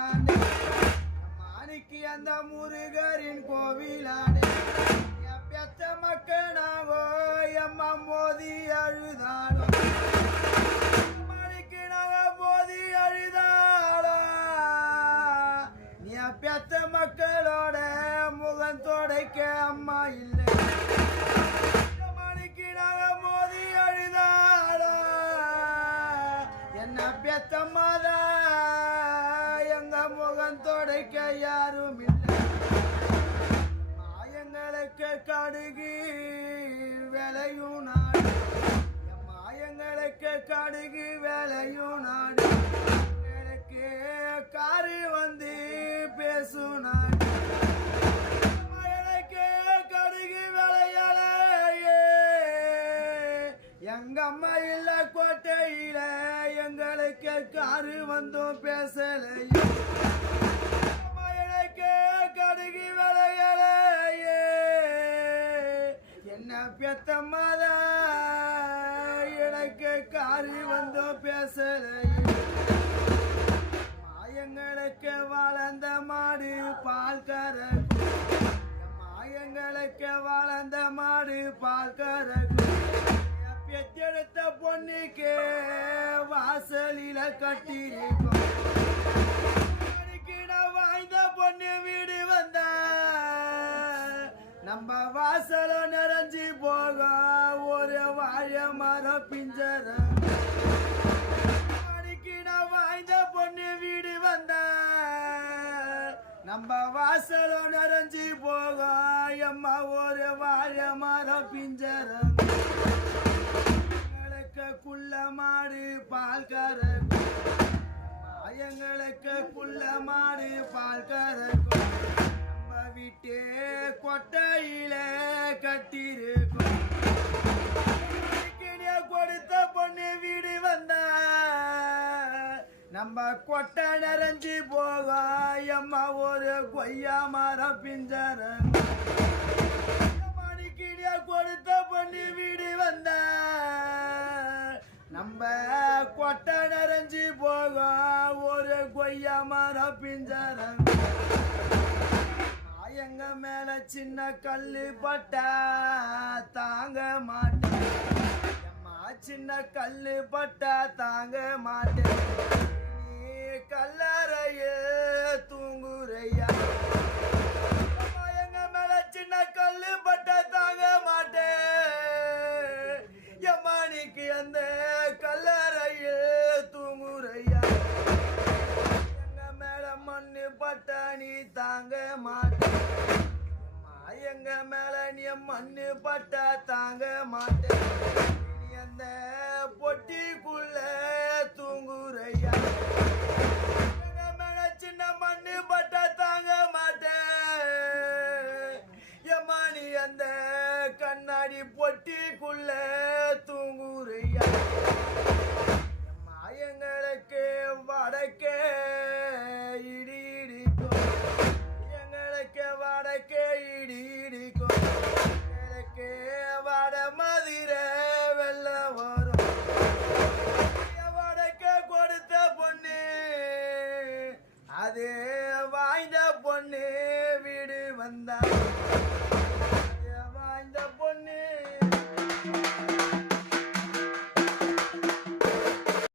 அழுதாண்டே மாணிக்கு அந்த முருகரின் கோவிலாண்டே பெத்த மக்கனாகோ எம்மா மோதி அழுதாளோ மாணிக்கு நாங்க மோதி அழுதாளோ நீ பெத்த மக்களோட முகம் தொடைக்க அம்மா இல்லை மாணிக்கு நாங்க மோதி அழுதாளோ என்ன பெத்த மாதா எங்க முகம் தொடைக்க யாரும் இல்லை மாயங்களுக்கு கடுகு விளையும் நாடு மாயங்களுக்கு கடுகு விளையும் நாடு எனக்கு காரு வந்து பேசும் நாடு எனக்கு கடுகு விளையலையே எங்க அம்மா இல்ல கோட்டையில எங்களுக்கு காரு வந்தும் பேசலையே எனக்கு கடுகு விளையலையே என்ன பெத்த மாதா எனக்கு காரு வந்தும் பேசலையே மாயங்களுக்கு வளர்ந்த மாடு பால் கறக்கும் மாயங்களுக்கு வளர்ந்த மாடு பால் கறக்கும் பெற்றெடுத்த பொண்ணுக்கு வாசலில கட்டிருக்கும் வாய்ந்த பொண்ணு வீடு வந்த நம்ம வாசல நிறைஞ்சி போக ஒரு வாழ மரம் பிஞ்சரம் வாய்ந்த பொண்ணு வீடு வந்த நம்ம வாசல நிறைஞ்சி போக எம்மா ஒரு வாழ மரம் பிஞ்சரம் குள்ள மாடு பால் கறக்கும் மாயங்களுக்கு குள்ள மாடு பால் கறக்கும் நம்ம வீட்டு கொட்டையில கட்டிருக்கும் கொடுத்த பொண்ணு வீடு வந்த நம்ம கொட்டை நிறைஞ்சி போக எம்மா ஒரு கொய்யா மரம் பிஞ்சரம் மணிக்கிடியா கொடுத்த பொண்ணு வீடு வந்த நம்ம கொட்டை நிறைஞ்சி போக ஒரு கொய்யா மரம் பிஞ்சரம் எங்க மேல சின்ன கல்லு பட்டா தாங்க மாட்டேன் சின்ன கல்லு பட்டா தாங்க மாட்டேன் நீ கல்லறைய தூங்குறையா எங்க மேல சின்ன கல்லு பட்டா தாங்க மாட்டேன் எம்மானிக்கு அந்த கல்லறையில் தூங்குறையா எங்க மேல மண்ணு பட்டா நீ தாங்க மாட்டேன் எங்க மேல நீ மண்ணு பட்டா தாங்க மாட்டேன் நீ அந்த பொட்டிக்குள்ள தூங்குறையா எங்க மேல சின்ன மண்ணு பட்டா தாங்க மாட்டேன் எம்மானி அந்த கண்ணாடி பொட்டிக்குள்ள தூங்குறையா மாயங்களுக்கு வடக்கே இடி இடிக்கும் எங்களுக்கு வடக்கே இடி இடிக்கும் எனக்கு வட மதுரை வெள்ள வரும் வடக்கே கொடுத்த பொண்ணு அது வாய்ந்த பொண்ணு வீடு வந்தா